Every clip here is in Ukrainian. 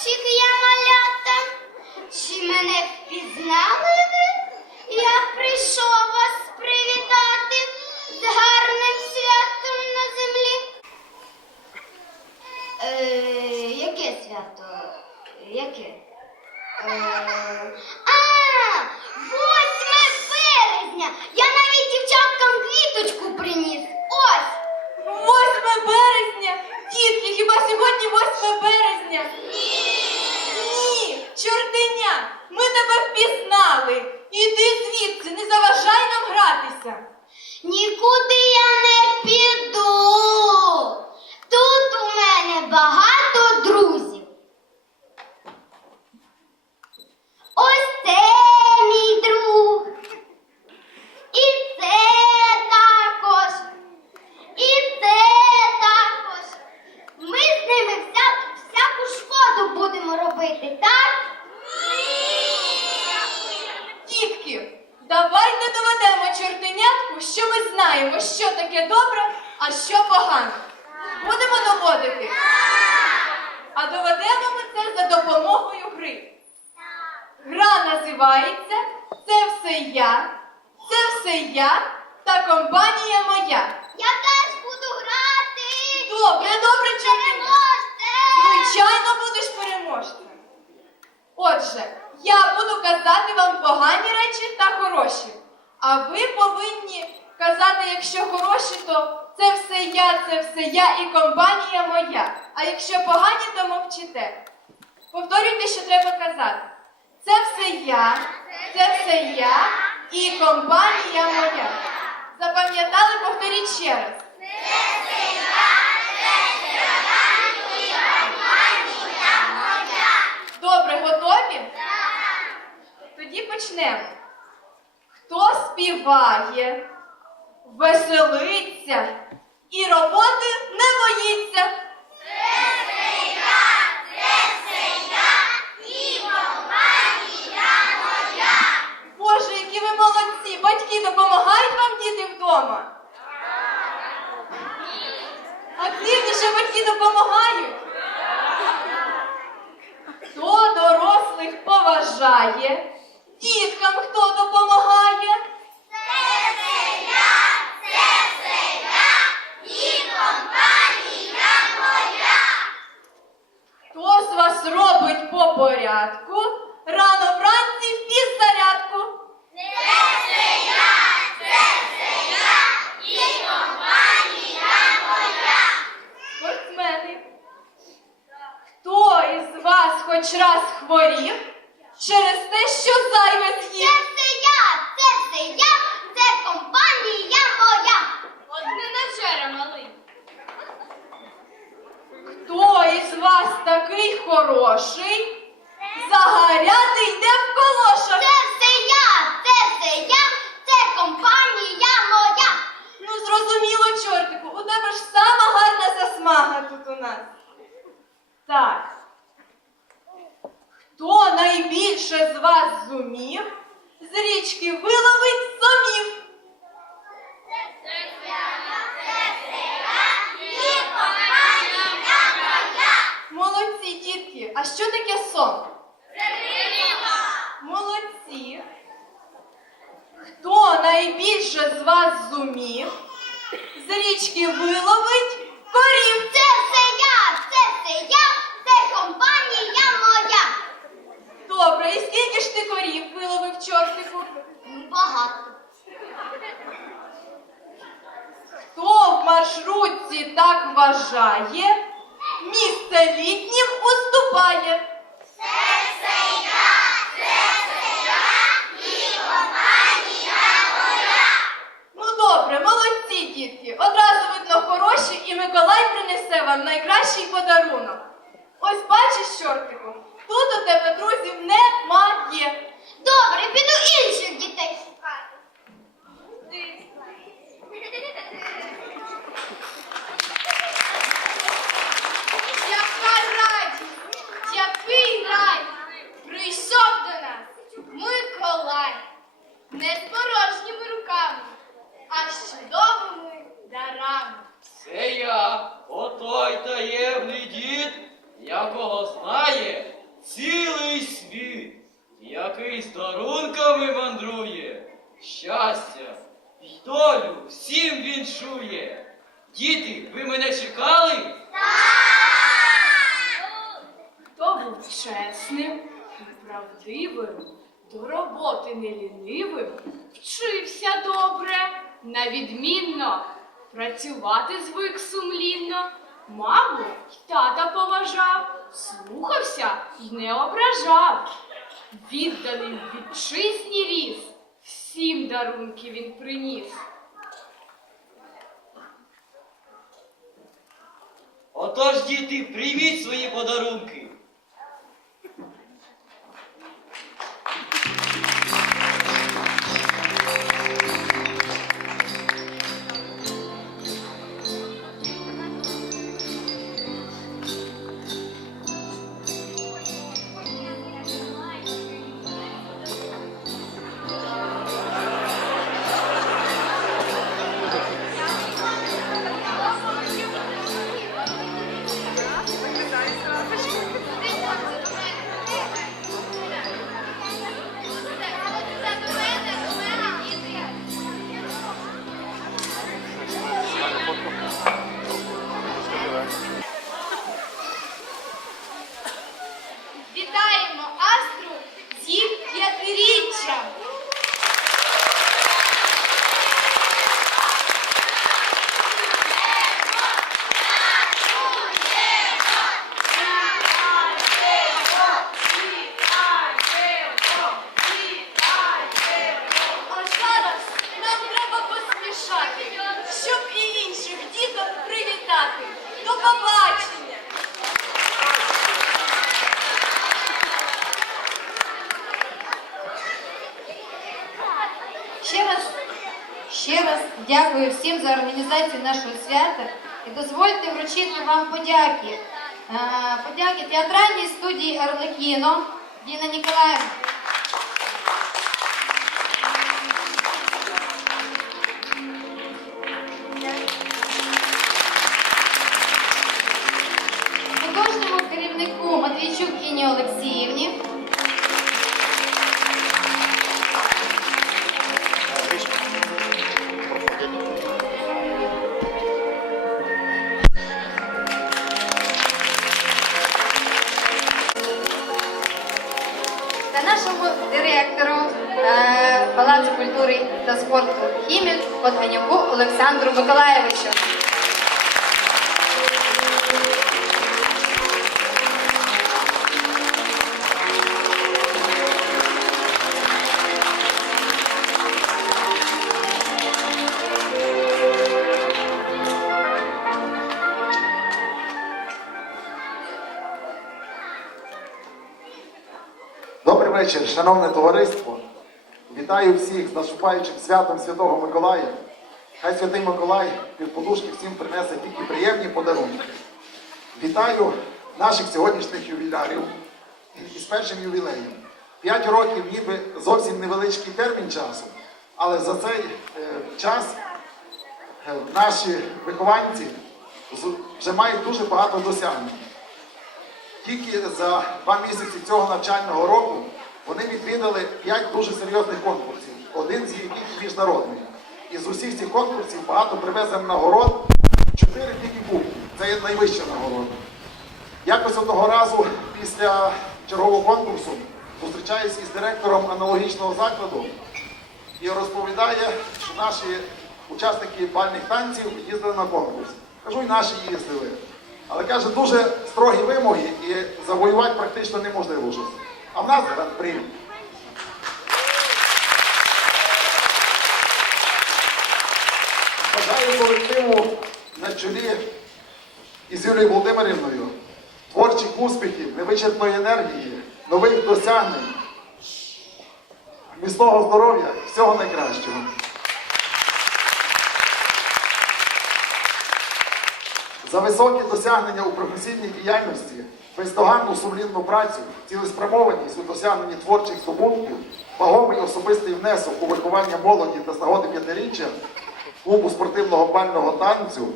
Хлопчики я малята, чи мене впізнали ви? Я прийшов вас привітати з гарним святом на землі. Е, яке свято? Яке? Е, а, 8 березня! Я навіть дівчаткам квіточку приніс. Ось! 8 березня! Дітки, хіба сьогодні 8 березня? Ні, чортеня, ми тебе впізнали. Іди звідси, не заважай нам гратися. Нікуди я не піду. Тут у мене багато друзів. Ось це мій друг. І це також. І це також. Ми з ними вся, всяку шкоду будемо робити, так? Дітки, давайте доведемо чортенятку, що ми знаємо, що таке добре, а що погано. Будемо доводити. А доведемо ми це за допомогою гри. Гра називається Це все я, це все я та компанія моя. Я теж буду грати. Добре, добре. Переможце! Звичайно, будеш переможцем. Отже, я буду казати вам погані речі та хороші. А ви повинні казати, якщо хороші, то це все я, це все я і компанія моя. А якщо погані, то мовчите. Повторюйте, що треба казати. Це все я, це все я і компанія моя. Запам'ятали, повторіть ще раз. Добре, готові? Тоді почнемо. Хто співає, веселиться і роботи не боїться? Боже, які ви молодці! Батьки допомагають вам діти вдома? Активніше батьки допомагають. Хто дорослих поважає? Діткам хто допомагає? Хто з вас робить по порядку? Рано вранці в підзарядку. Спортсмени. Хто із вас хоч раз хворів через те, що зайве Це з'їв? все я, це все я, це компанія моя. От менеджера малий. Хто із вас такий хороший? Загоряти йде в Це колошах. все я, це все я, це компанія моя. Ну, зрозуміло, чортику, у тебе ж сама гарна засмага тут у нас. Так. Хто найбільше з вас зумів, з річки виловить сомів? Молодці, дітки. А що таке сон? Молодці. Хто найбільше з вас зумів, з річки виловить корів? Це все я, це все я, це компанія моя. Добре, і скільки ж ти корів виловив чортику? Багато. Хто в маршрутці так вважає, місце літнім уступає. Ну Миколай принесе вам найкращий подарунок. Ось бачиш, чортику, тут у тебе друзів немає. Добре, піду інших дітей шукати. Яка радість, який рай прийшов до нас Миколай не з порожніми руками, а з чудовими. Це я, отой таємний дід, якого знає цілий світ, який з дарунками мандрує, щастя й долю всім віншує. Діти, ви мене чекали? Хто був чесним і правдивим, до роботи не лінивим, вчився добре, на відмінно, працювати звик сумлінно, маму й тата поважав, слухався й не ображав. Відданий вітчизні ріс, всім дарунки він приніс. Отож, діти, прийміть свої подарунки. За організацію нашого свята і дозвольте вручити вам подяки. Е, Подяки театральній студії Арлекіно Діна Ніколаївна. Спорту Хімель Подганюку Олександру Миколаєвичу. Добрий вечір, шановне товариство. Вітаю всіх з наступаючим святом Святого Миколая. Хай Святий Миколай під подушки всім принесе тільки приємні подарунки. Вітаю наших сьогоднішніх ювілярів із першим ювілеєм. П'ять років ніби зовсім невеличкий термін часу, але за цей е, час е, наші вихованці вже мають дуже багато досягнень. Тільки за два місяці цього навчального року вони відвідали п'ять дуже серйозних конкурсів, один з яких міжнародний. І з усіх цих конкурсів багато привезено нагород, чотири тільки кубки. Це є найвища нагорода. Якось одного разу після чергового конкурсу зустрічаюся із директором аналогічного закладу і розповідає, що наші учасники бальних танців їздили на конкурс. Кажу, і наші їздили. Але каже, дуже строгі вимоги і завоювати практично неможливо щось. А в нас гран-при. Бажаю колективу на чолі із Юлією Володимирівною творчих успіхів, невичерпної енергії, нових досягнень, міцного здоров'я, всього найкращого. За високі досягнення у професійній діяльності, бездоганну сумлінну працю, цілеспрямовані у досягненні творчих здобутків, вагомий особистий внесок у виховання молоді та з нагоди п'ятиріччя клубу спортивного бального танцю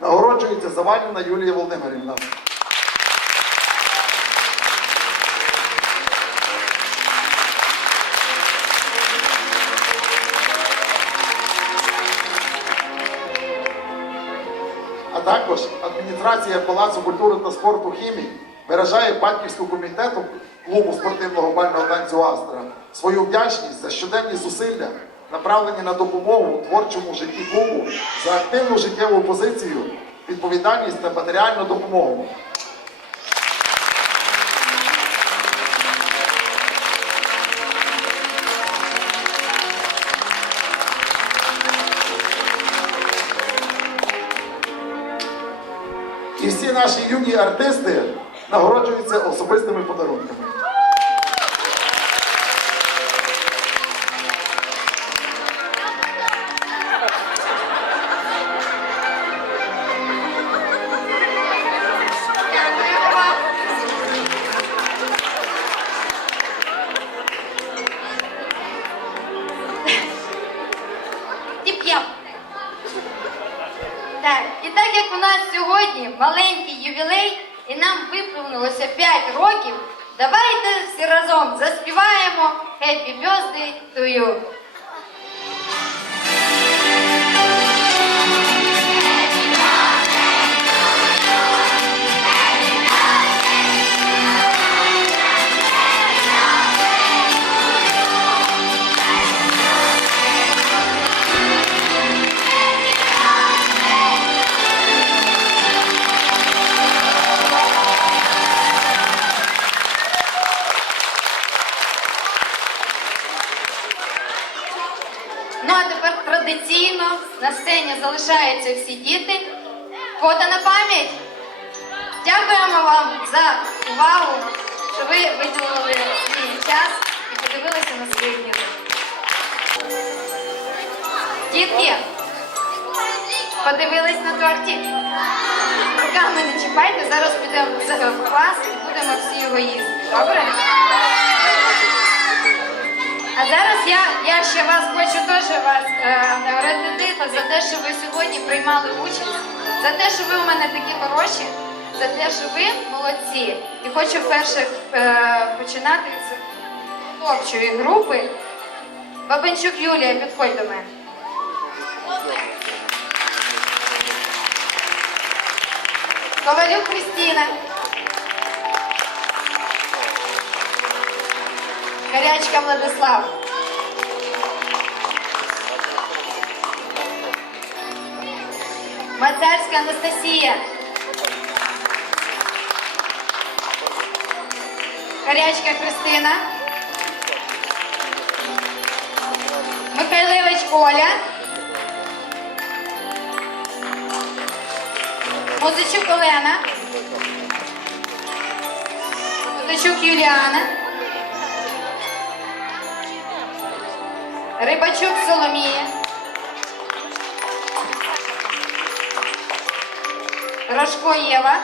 нагороджується завальна Юлія Володимирівна. А Також адміністрація Палацу культури та спорту хімії виражає батьківську комітету клубу спортивного бального танцю Астра свою вдячність за щоденні зусилля, направлені на допомогу творчому житті клубу, за активну життєву позицію, відповідальність та матеріальну допомогу. І всі наші юні артисти нагороджуються особистими подарунками. Виповнилося 5 років, давайте всі разом заспіваємо Happy Birthday to you. Ну а тепер традиційно на сцені залишаються всі діти. Фото на пам'ять. Дякуємо вам за увагу, що ви виділили свій час і подивилися на своїх дітей. Дітки, подивились на тортик? Руками не чіпайте, зараз підемо в клас і будемо всі його їсти. Добре? А зараз я, я ще вас хочу теж вас е, за те, що ви сьогодні приймали участь, за те, що ви у мене такі хороші, за те, що ви молодці. І хочу вперше е, починати з хлопчої групи. Бабенчук Юлія, підходь до мене. Ковалюк Христина. Горячка Владислав. Мацарська Анастасія. Горячка Христина. Михайлевич Оля. Музичук Олена. Музичук Юліана. Рибачук Соломія. Рожко Єва.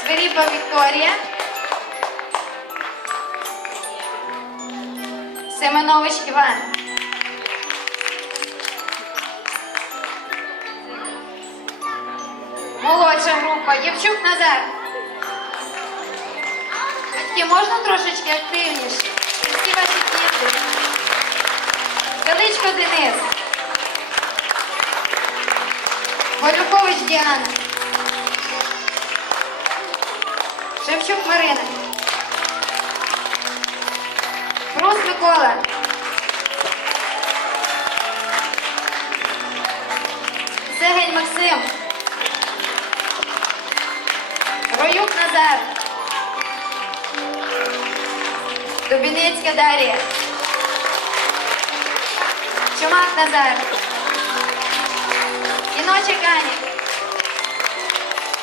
Свиріпа Вікторія. Семенович Іван. Молодша група. Євчук Назар. Батьки, можна трошечки активніше? Величко Денис. Малюкович Діана. Шевчук Марина. Прус Микола. Сегень Максим. Роюк Назар. Дубінецька Дар'я. Чумак Назар. Кіночек Аня.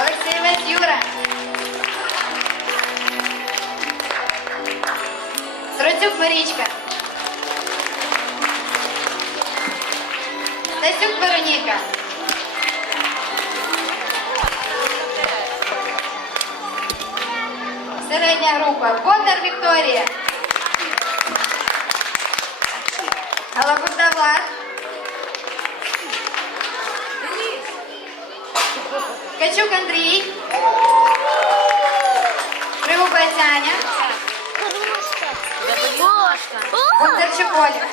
Олексієвець Юра. Троцюк Марічка. Стасюк Вероніка. Середня група. Бондар Вікторія. Галапута Влад. Качук Андрій. Пригубець Аня. Бондарчук Оля.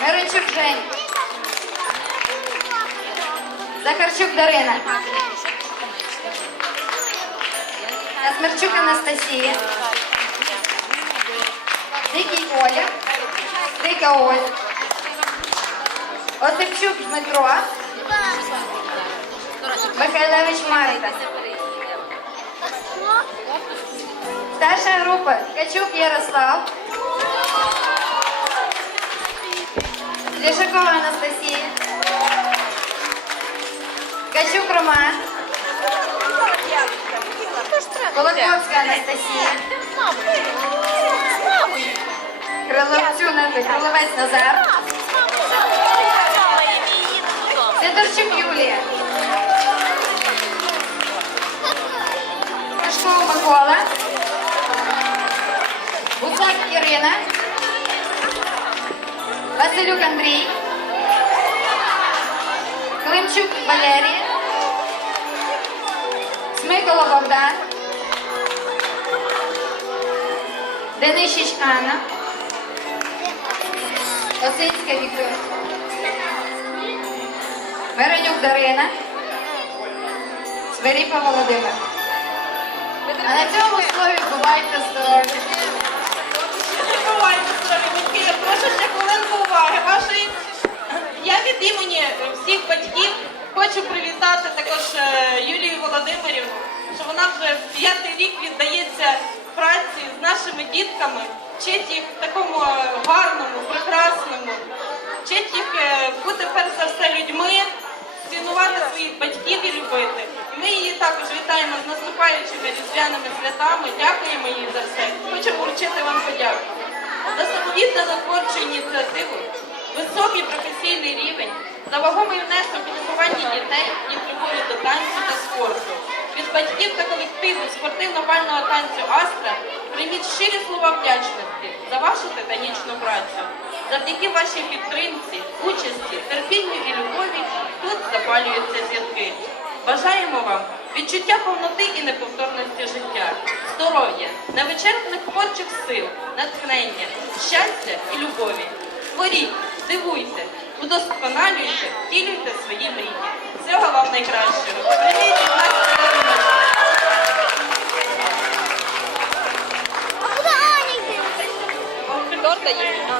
Мирончук Женя. Захарчук Дарина. Асмерчук Анастасія. Дикий Оля. Дика Оля. Осипчук Дмитро. Михайлевич Марта. Старша група Ткачук Ярослав. Лешакова Анастасія. Ткачук Роман. Колоковська Анастасія. Криловцю Криловець Назар. Сидорчук Юлія. Кашков Микола. Гуцак Ірина. Василюк Андрій. Климчук Валерія. Смикола Богдан. Денищич Анна. Осинська Вікторія. Веренюк Дарина. Свиріпа Володимир. А на цьому слові бувайте здорові. Бувайте здорові батьки. Прошу ще хвилинку уваги. Вашої я від імені всіх батьків хочу привітати також е, Юлію Володимирівну, що вона вже п'ятий рік віддається праці з нашими дітками, вчить їх такому е, гарному, прекрасному, вчить їх е, бути перш за все людьми, цінувати своїх І ми її також вітаємо з наступаючими різдвяними святами. Дякуємо їй за все. Хочемо вручити вам подяку. За самовіддану за творчу ініціативу, високий професійний рівень, за вагомий внесок у дітей і любові до танцю та спорту. Від батьків та колективу спортивно-бального танцю Астра прийміть щирі слова вдячності за вашу титанічну працю. Завдяки вашій підтримці, участі, терпінню Бажаємо вам відчуття повноти і неповторності життя, здоров'я, невичерпних творчих сил, натхнення, щастя і любові. Творіть, дивуйте, удосконалюйте, втілюйте свої мрії. Всього вам найкращого. Привіт нас! Торта є.